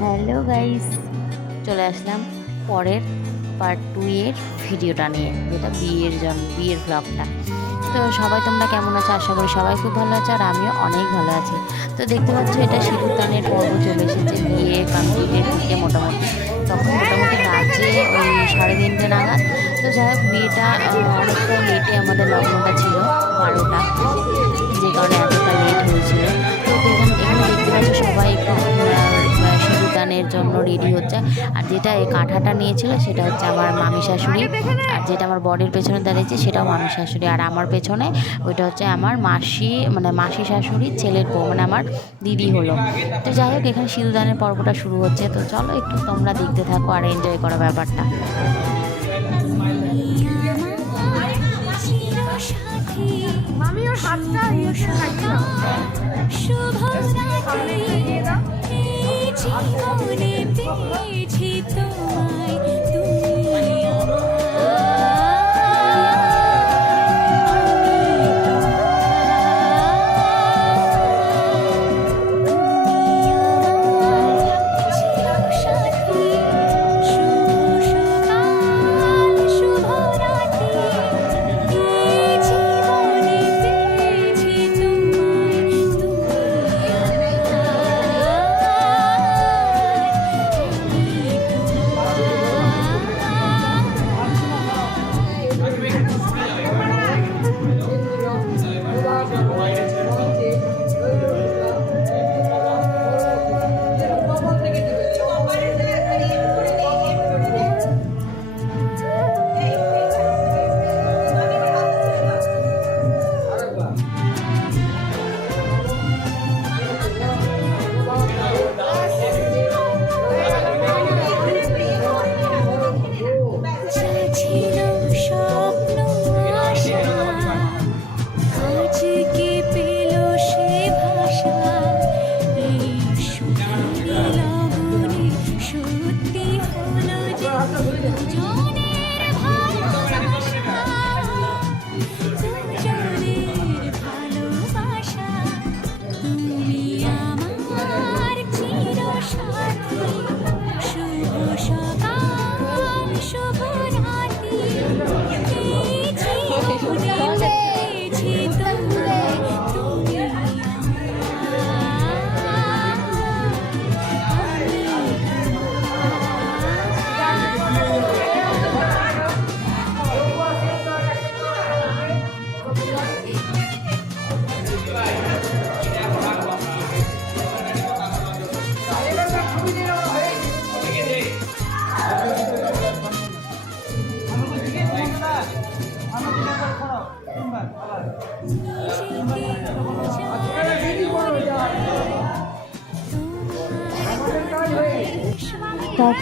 Hello guys, চলে আসলাম পরের part 2 এর ভিডিওটা নিয়ে, যেটা বিয়ের ব্লগটা। তো সবাই তোমরা কেমন আছো? আশা করি সবাই খুব ভালো আছে, আর আমিও অনেক ভালো আছি। তো দেখতে পাচ্ছ, এটা সিঁদুরদানের পর্ব চলে এসেছে বিয়ে কমপ্লিটের দিকে মোটামুটি। তখন মোটামুটি বাজে ওই 3:30 নাগাদ। তো যাই হোক, বিয়েটা অনেকটা লেটে আমাদের লগ্নটা ছিল 12টা, যে কারণে এতটা লেট হয়েছিল। তো এখানে দেখতে পাচ্ছ সবাই একটু সিঁদুরদানের জন্য রেডি হচ্ছে। আর যেটা এই কাঁঠাটা নিয়েছিল সেটা হচ্ছে আমার মামি শাশুড়ি, আর যেটা আমার বরের পেছনে দাঁড়িয়েছে সেটাও মামি শাশুড়ি, আর আমার পেছনে ওইটা হচ্ছে আমার মাসি শাশুড়ির ছেলের বউ, মানে আমার দিদি হলো। তো যাই হোক, এখানে সিঁদুরদানের পর্বটা শুরু হচ্ছে। তো চলো একটু তোমরা দেখতে থাকো আর এনজয় করো ব্যাপারটা। মামি ওর হাতটা শুভ জীবনে পেয়েছি তোমায়, তুমি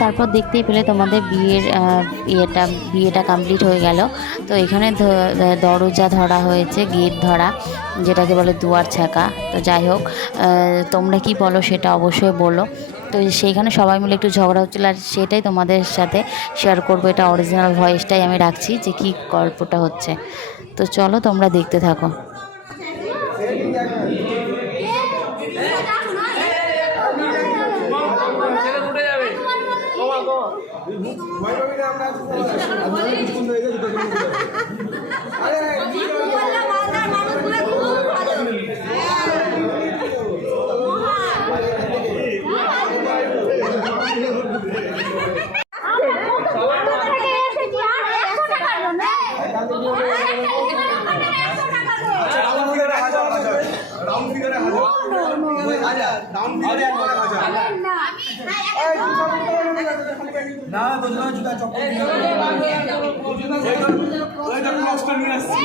তারপর দেখতেই পেলে তোমাদের বিয়েটা কমপ্লিট হয়ে গেল। তো এখানে দরজা ধরা হয়েছে, গেট ধরা, যেটাকে বলে দুয়ার ছাকা। তো যাই হোক, তোমরা কি বলো সেটা অবশ্যই বলো। তো সেইখানে সবাই মিলে একটু ঝগড়া হচ্ছিলো, আর সেটাই তোমাদের সাথে শেয়ার করবো। এটা অরিজিনাল ভয়েসটাই আমি রাখছি, যে কী গল্পটা হচ্ছে। তো চলো তোমরা দেখতে থাকো। না তোমরা জুতা চপ্পল নিয়ে আসছি।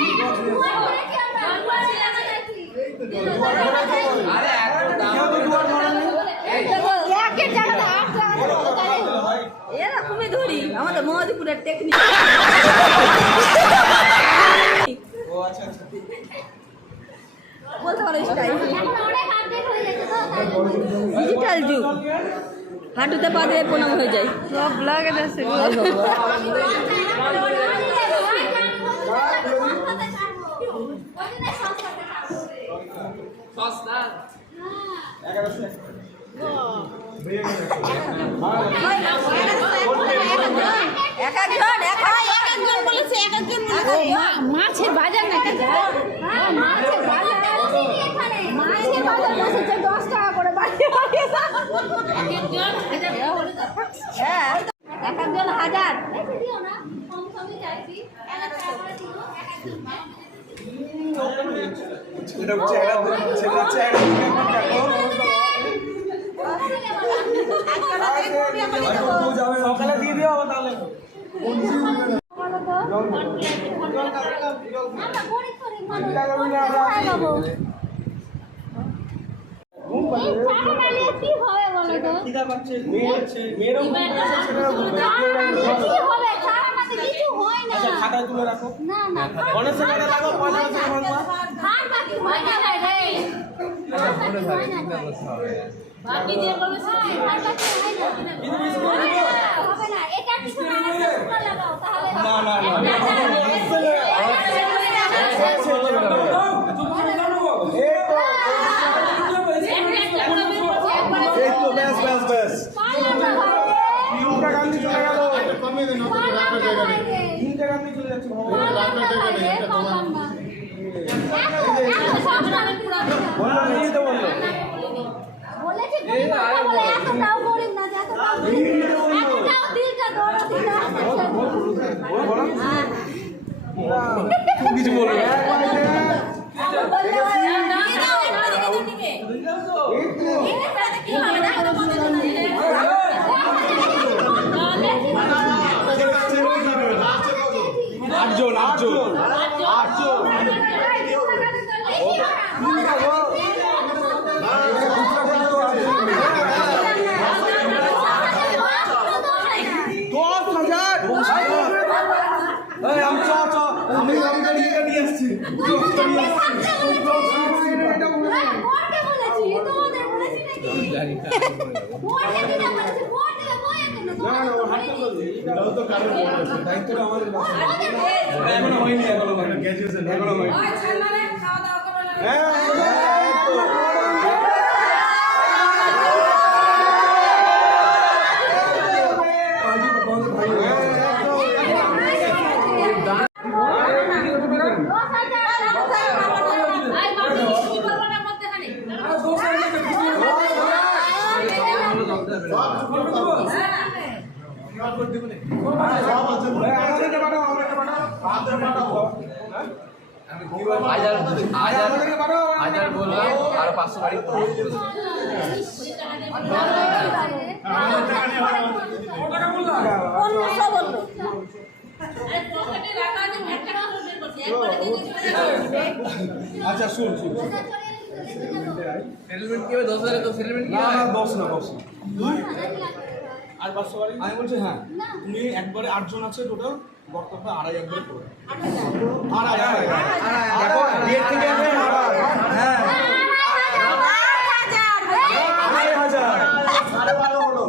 ধরি আমাদের মহাদিপুরের টেকনিক বলতে পারো, ডিজিটাল যুগ, হাঁটুতে পা দিয়ে প্রণাম হয়ে যায়। সব ব্লগে দেখছে মাছের বাজার নাকি মাছের বাজার মাছের বাজার বসেছে 10 টাকা করে হ্যাঁ এক একজন 1000 এটা চেহারা চেহারা সকালে দিয়ে দিও আবার তাহলে খাতায় তুলে রাখো অনেক টাকা লাগো 50 বাকি যে বলবে সেটাই হবে না এটা কিছু না লাগাও তাহলে কিছু বলবে আটজন আমি নিয়ে আসছি দায়িত্বটা আমাদের এখনো হয়নি এখনো গ্র্যাজুয়েশন এখনো হয়নি হাজার বললাম আর 500 বাড়ি আচ্ছা শুন সেটেলমেন্ট কি হবে 10,000 তো সেটেলমেন্ট কি না হয় না 10 না আর 500 বাড়ি আমি বলছি হ্যাঁ তুমি একবারে 8 জন আছে টোটাল বক্তব্য আড়াই একবারে করে আড়াই দেখো বিয়ের থেকে আসে হ্যাঁ 2,500 সাড়ে 12 হলো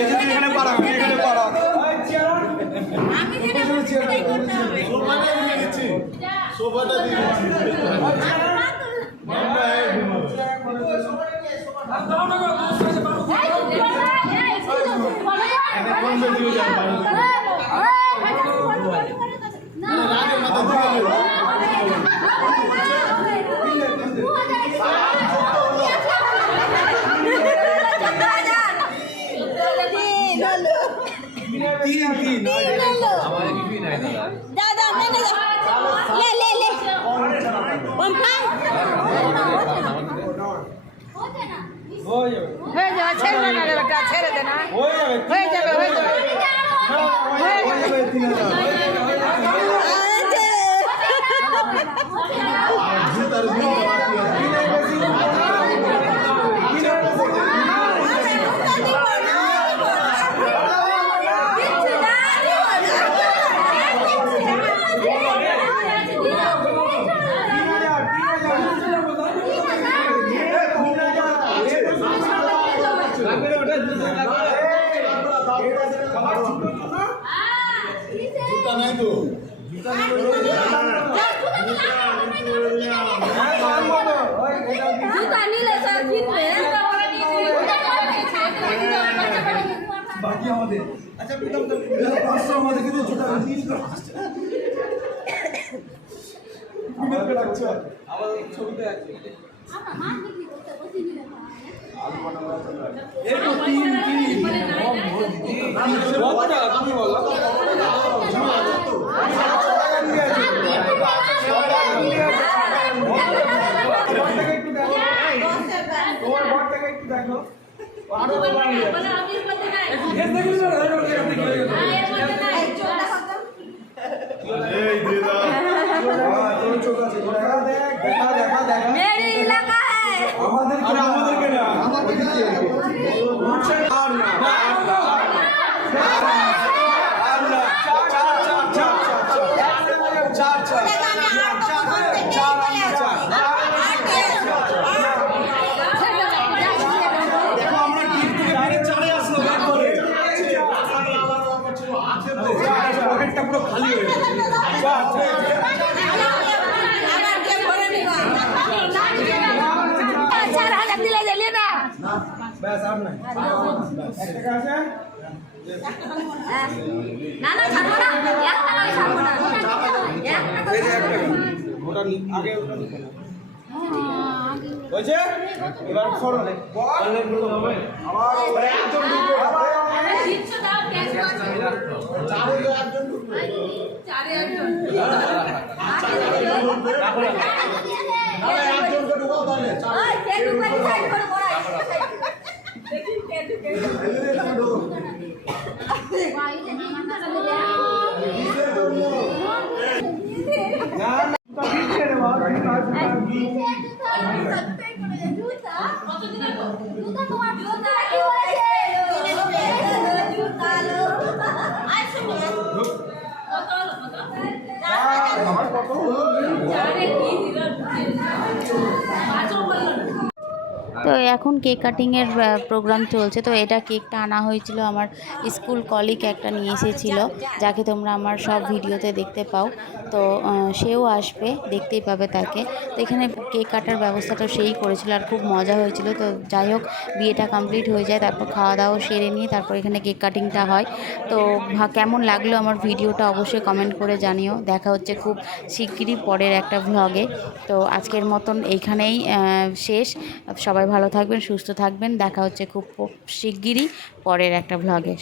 এখানে পারা এখানে পারা সোফাটা দিয়ে দিচ্ছি দাদা ले হয়ে যাবে ছেড়ে দে না রে বেটা ছেড়ে দে না হয়ে যাবে ওটা নাই তো জুতা নিলে সব কিনবে বাকি আমাদের আচ্ছা প্রথম তো 500 আমাদের কিন্তু ছোট আমাকে লাগছে আমাদের ছবিতে আছে এরকম তিন কত টাকা তুমি বলো তোমার ঘরটাকে একটু দেখো আরো এই দিদা তোর চোখ আছে দেখা দেখা দেখা मेरी इलाका है আমাদের আরে আমাদেরকে না আমাদেরকে আর না আর না দেখো আমরা টিপ থেকে বেরিয়ে চারে আসলো একবারে পকেটটা পুরো খালি হয়ে গেছে ব্যাস আর নাই একটা কাছে না না ছাড়বো না একটা নয় ছাড়বো না এই যে একটা ওটা আগে ওটা নিতে না হয়েছে এবার সরো অনলাইন করতে হবে আবার একজন ঢুকবে আবার দিচ্ছো দাও ক্যাশ করছো চারে তো একজন ঢুকবে চারে একজন একজনকে ঢুকাও তাহলে ওই কে ঢুকবে সাইড করে বড় দেখি কে ঢুকে না না দিচ্ছে রে বাবা তো এখন কেক কাটিংয়ের প্রোগ্রাম চলছে। তো এটা কেকটা আনা হয়েছিল আমার স্কুল কলিগ একটা নিয়ে এসেছিলো, যাকে তোমরা আমার সব ভিডিওতে দেখতে পাও। তো সেও আসবে, দেখতেই পাবে তাকে। তো এখানে কেক কাটার ব্যবস্থাটা সেই করেছিল আর খুব মজা হয়েছিল। তো যাই হোক, বিয়েটা কমপ্লিট হয়ে যায়, তারপর খাওয়া দাওয়া সেরে নিয়ে তারপর এখানে কেক কাটিংটা হয়। তো কেমন লাগলো আমার ভিডিওটা অবশ্যই কমেন্ট করে জানিও। দেখা হচ্ছে খুব শিগগিরই পরের একটা ভ্লগে। তো আজকের মতন এইখানেই শেষ। সবাই ভালো থাকবেন, সুস্থ থাকবেন। দেখা হচ্ছে খুব শিগগিরই পরের একটা ভ্লগে।